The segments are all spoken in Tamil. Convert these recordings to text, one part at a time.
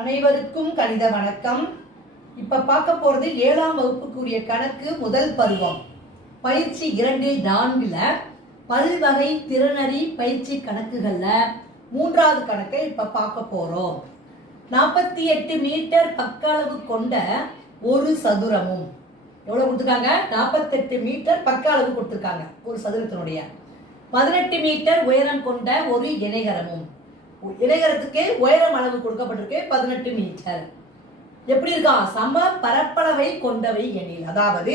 அனைவருக்கும் கணித வணக்கம். இப்ப பார்க்க போறது 7ஆம் வகுப்புக்குரிய கணக்கு முதல் பருவம் பயிற்சி 2-4ல பல்வகை திறனறி பயிற்சி கணக்குகள்ல 3வது கணக்கை இப்ப பார்க்க போறோம். 48 மீட்டர் பக்க அளவு கொண்ட ஒரு சதுரமும், எவ்வளவு கொடுத்துருக்காங்க? 48 மீட்டர் பக்க அளவு கொடுத்துருக்காங்க ஒரு சதுரத்தினுடைய. 18 மீட்டர் உயரம் கொண்ட ஒரு இணைகரமும், இணைகரத்துக்கு உயரம் அளவு கொடுக்கப்பட்டிருக்கு 18 மீட்டர். எப்படி இருக்கா? சம பரப்பளவை கொண்டவை எனில், அதாவது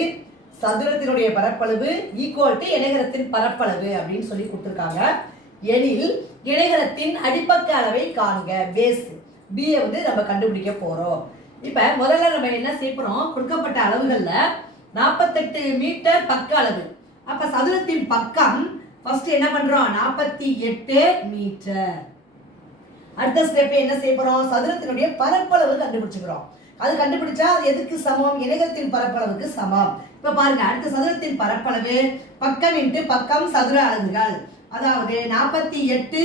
சதுரத்தினுடைய பரப்பளவு ஈக்குவல் டு இணைகரத்தின் பரப்பளவு அப்படின்னு சொல்லி கொடுத்துருக்காங்க. எனில் இணைகரத்தின் அடிப்பக்க அளவை காண்க. பேஸ் B நம்ம கண்டுபிடிக்க போறோம். இப்ப முதல்ல நம்ம என்ன செய்யறோம்? கொடுக்கப்பட்ட அளவுகள்ல 48 மீட்டர் பக்க அளவு. அப்ப சதுரத்தின் பக்கம் ஃபர்ஸ்ட் என்ன பண்றோம்? 48 மீட்டர். அடுத்த ஸ்டெப் என்ன செய்ய போறோம்? சதுரத்தினுடைய பரப்பளவு கண்டுபிடிச்சுக்கிறோம். அது கண்டுபிடிச்சா அது எதுக்கு சமம்? இணைகரத்தின் பரப்பளவுக்கு சமம். இப்ப பாருங்க, அடுத்த சதுரத்தின் பரப்பளவு பக்கம் இன்ட்டு பக்கம் சதுர அலகுகள், அதாவது 48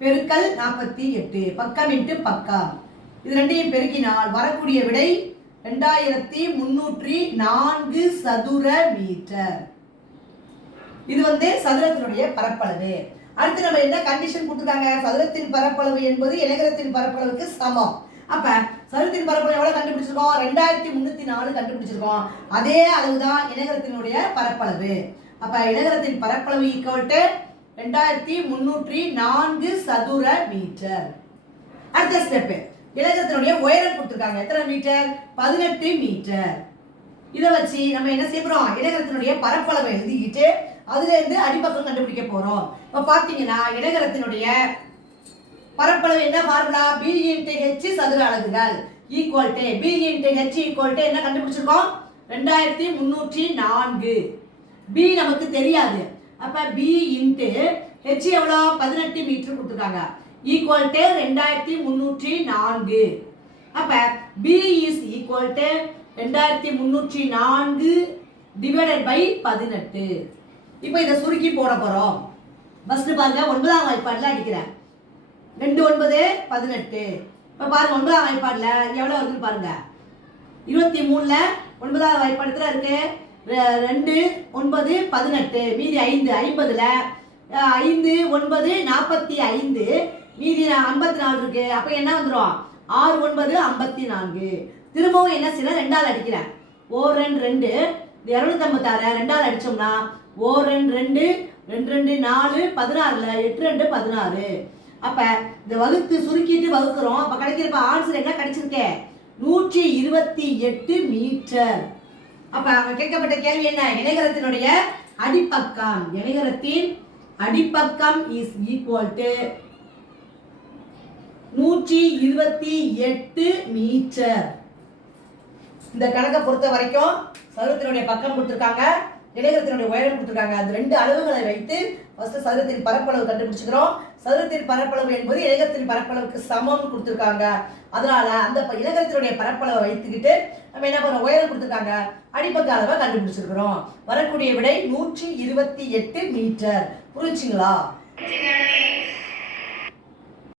பெருக்கல் 48 பக்கம் இன்ட்டு பக்கம். இது ரெண்டையும் பெருக்கினால் வரக்கூடிய விடை 2304 சதுர மீட்டர். இது சதுரத்தினுடைய பரப்பளவு. அடுத்து நம்ம என்ன கண்டிஷன் கொடுத்துருக்காங்க? சதுரத்தின் பரப்பளவு என்பது இணைகரத்தின் பரப்பளவுக்கு சமம். அப்ப சதுரத்தின் பரப்பளவு எவ்வளவு கண்டுபிடிச்சிருக்கோம்? 2304 கண்டுபிடிச்சிருக்கோம். அதே அளவுதான் இணைகரத்தினுடைய பரப்பளவு. அப்ப இணைகரத்தின் பரப்பளவு ஈக்குவல் டு 2304 சதுர மீட்டர். அடுத்த ஸ்டெப், இணைகரத்தினுடைய உயரம் கொடுத்துருக்காங்க. எத்தனை மீட்டர்? 18 மீட்டர். இதை வச்சு நம்ம என்ன செய்யறோம்? இணைகரத்தினுடைய பரப்பளவை எழுதிக்கிட்டு அதுல இருந்து அடிப்பக்கம் கண்டுபிடிக்க போறோம். இப்ப பாத்தீங்கன்னா இணைகரத்தினுடைய பரப்பளவு என்ன ஃபார்முலா? B × H சதுர அலகுகள் equal to B × H equal to என்ன கண்டுபிடிச்சிருக்கோம்? 2304. B நமக்கு தெரியாது. அப்ப B × H எவ்வளவு? 18 மீட்டர் கொடுத்துருக்காங்க. Equal to 2304. அப்ப B is equal to 2304 divided by 18. இப்போ இதை சுருக்கி போட போறோம். ஃபர்ஸ்ட் பாருங்க, 9ஆம் வாய்ப்பாடுல அடிக்கிறேன். 2 9 18. இப்போ பாருங்க 9ஆம் வாய்ப்பாடுல எவ்வளவு இருக்குன்னு பாருங்க. 23ல 9ஆம் வாய்ப்பாடுல இருக்கு 2 9 18, மீதி 5. 50ல 5 9 45, மீதி 54 இருக்கு. அப்ப என்ன வந்துரும்? 6 9 54. திரும்பவும் என்ன செய்யலாம்? 2ஆல் அடிக்கிறேன். 1 2 256 2ஆல் அடிச்சோம்னா 1 2 2 2 4 16ல 8 2 16. அப்ப இந்த வகுத்து சுருக்கிட்டு வகுக்கிறோம். அப்ப கிடைக்கிறப்ப ஆன்சர் என்ன கிடைச்சிருக்கே? 128 மீட்டர். அப்ப அங்க கேட்கப்பட்ட கேள்வி என்ன? இணைகரத்தினுடைய அடிப்பக்கம், இணைகரத்தின் அடிப்பக்கம் இஸ் ஈக்குவல் டு 128 மீட்டர். இந்த கணக்கை பொறுத்த வரைக்கும் சதுரத்தினுடைய பக்கம் கொடுத்துருக்காங்க, இணைகரத்தினுடைய உயரம் கொடுத்துருக்காங்க. அந்த ரெண்டு அளவுகளை வைத்து ஃபர்ஸ்ட் சதுரத்தின் பரப்பளவு கண்டுபிடிச்சுக்கிறோம். சதுரத்தின் பரப்பளவு என்பது இணைகரத்தின் பரப்பளவுக்கு சமம்னு கொடுத்துருக்காங்க. அதனால அந்த இணைகரத்தினுடைய பரப்பளவை வைத்துக்கிட்டு நம்ம என்ன பண்ண? உயரம் கொடுத்துருக்காங்க, அடிப்பக்க அளவை கண்டுபிடிச்சிருக்கிறோம். வரக்கூடிய விடை 128 மீட்டர். புரிஞ்சுங்களா?